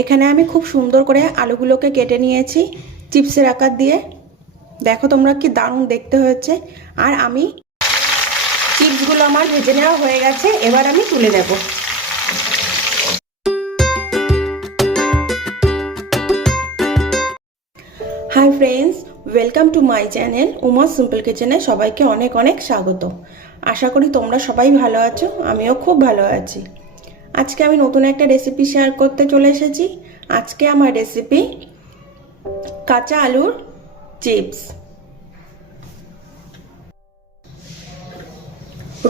এখানে আমি খুব সুন্দর করে আলুগুলোকে কেটে নিয়েছি চিপসের আকার দিয়ে। দেখো তোমরা কি দারুণ দেখতে হয়েছে। আর আমি চিপসগুলো আমার ভেজে নেওয়া হয়ে গেছে, এবার আমি তুলে নেব। Hi friends, welcome to my channel Uma simple কিচেনে সবাইকে অনেক অনেক স্বাগত। আশা করি তোমরা সবাই ভালো আছো, আমিও খুব ভালো আছি। আজকে আমি নতুন একটা রেসিপি শেয়ার করতে চলে এসেছি। আজকে আমার রেসিপি কাঁচা আলুর চিপস।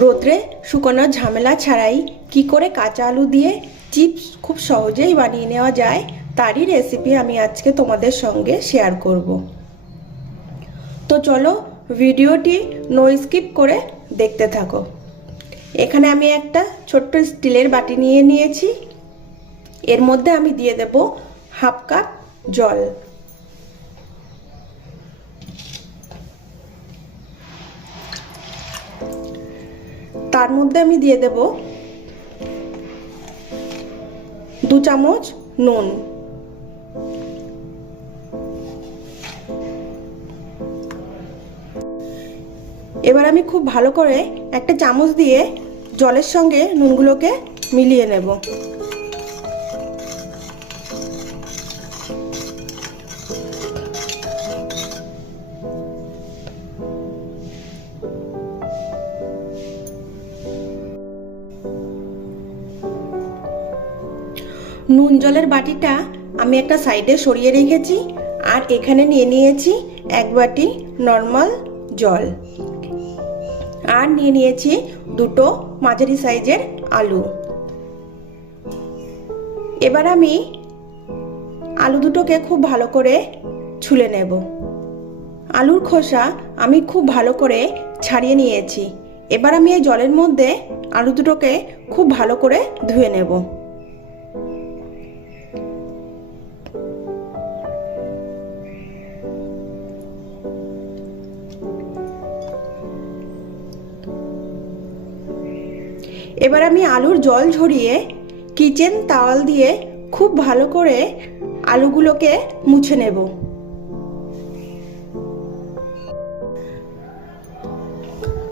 রোদ্রে শুকানোর ঝামেলা ছাড়াই কি করে কাঁচা আলু দিয়ে চিপস খুব সহজেই বানিয়ে নেওয়া যায় তারই রেসিপি আমি আজকে তোমাদের সঙ্গে শেয়ার করব। তো চলো ভিডিওটি নো স্কিপ করে দেখতে থাকো। এখানে আমি একটা ছোট্ট স্টিলের বাটি নিয়ে নিয়েছি। এর মধ্যে আমি দিয়ে দেব হাফ কাপ জল। তার মধ্যে আমি দিয়ে দেব 2 চামচ নুন। এবার আমি খুব ভালো করে একটা চামচ দিয়ে জলের সঙ্গে নুনগুলোকে মিলিয়ে নেব। নুন জলের বাটিটা আমি একটা সাইডে সরিয়ে রেখেছি। আর এখানে নিয়ে নিয়েছি 1 বাটি নর্মাল জল। আর নিয়ে নিয়েছি 2টো মাঝারি সাইজের আলু। এবার আমি আলু দুটোকে খুব ভালো করে ছুলে নেব। আলুর খোসা আমি খুব ভালো করে ছাড়িয়ে নিয়েছি। এবার আমি এই জলের মধ্যে আলু দুটোকে খুব ভালো করে ধুয়ে নেব। এবার আমি আলুর জল ঝরিয়ে কিচেন তাওয়াল দিয়ে খুব ভালো করে আলুগুলোকে মুছে নেব।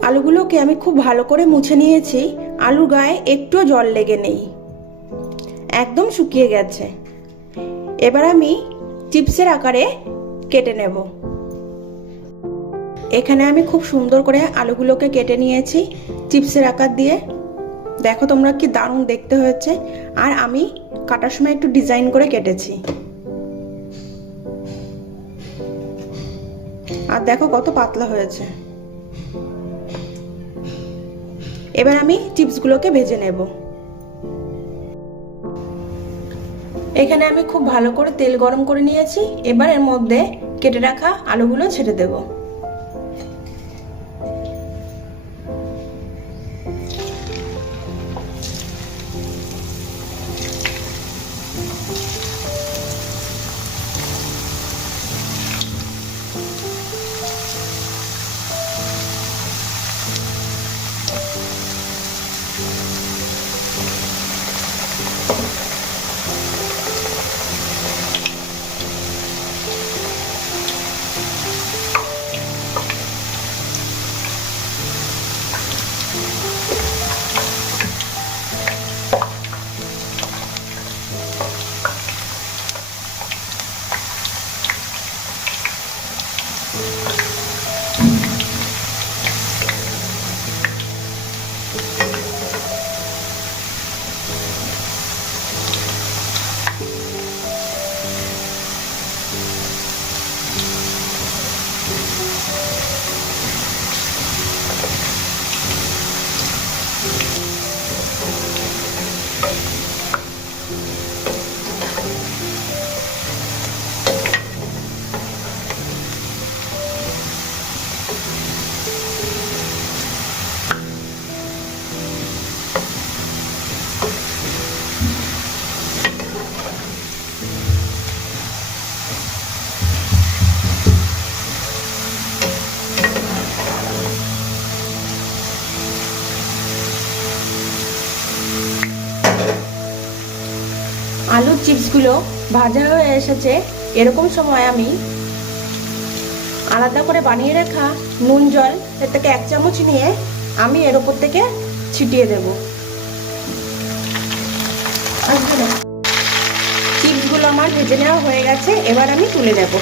আলুগুলোকে আমি খুব ভালো করে মুছে নিয়েছি। আলুর গায়ে একটু জল লেগে নেই, একদম শুকিয়ে গেছে। এবার আমি চিপসের আকারে কেটে নেব। এখানে আমি খুব সুন্দর করে আলুগুলোকে কেটে নিয়েছি চিপসের আকার দিয়ে। দেখো তোমরা কি দারুণ দেখতে হয়েছে। আর আমি কাটার সময় একটু ডিজাইন করে কেটেছি। আর দেখো কত পাতলা হয়েছে। এবার আমি চিপসগুলোকে ভেজে নেব। এখানে আমি খুব ভালো করে তেল গরম করে নিয়েছি। এবার এর মধ্যে কেটে রাখা আলুগুলো ছেড়ে দেব। চিপসগুলো ভাজা হয়ে এসেছে। এরকম সময় আমি আলাদা করে বানিয়ে রাখা নুন জল এর থেকে 1 চামচ নিয়ে আমি এর উপর থেকে ছিটিয়ে দেব। চিপসগুলো আমার ভেজে নেওয়া হয়ে গেছে, এবার আমি তুলে নেব।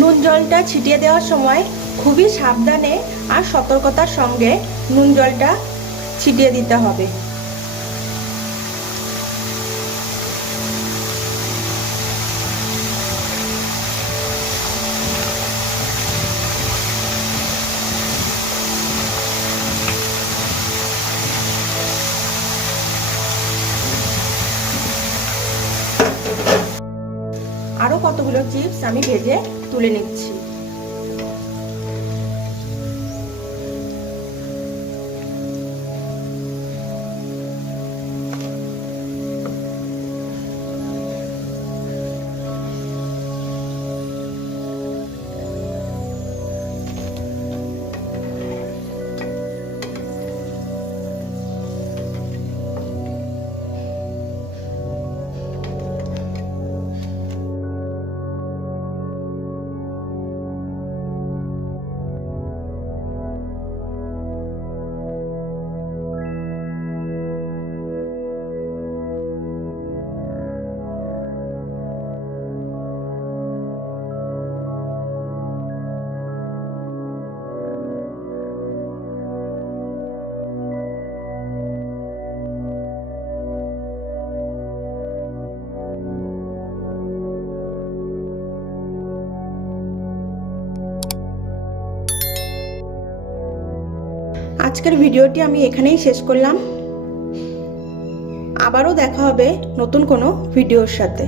নুন জলটা ছিটিয়ে দেওয়ার সময় খুবই সাবধানে আর সতর্কতার সঙ্গে নুন জলটা ছিটিয়ে দিতে হবে। আরো কতগুলো চিপস আমি ভেজে তুলে নিচ্ছি। আজকের ভিডিওটি আমি এখানেই শেষ করলাম। আবারও দেখা হবে নতুন কোনো ভিডিওর সাথে।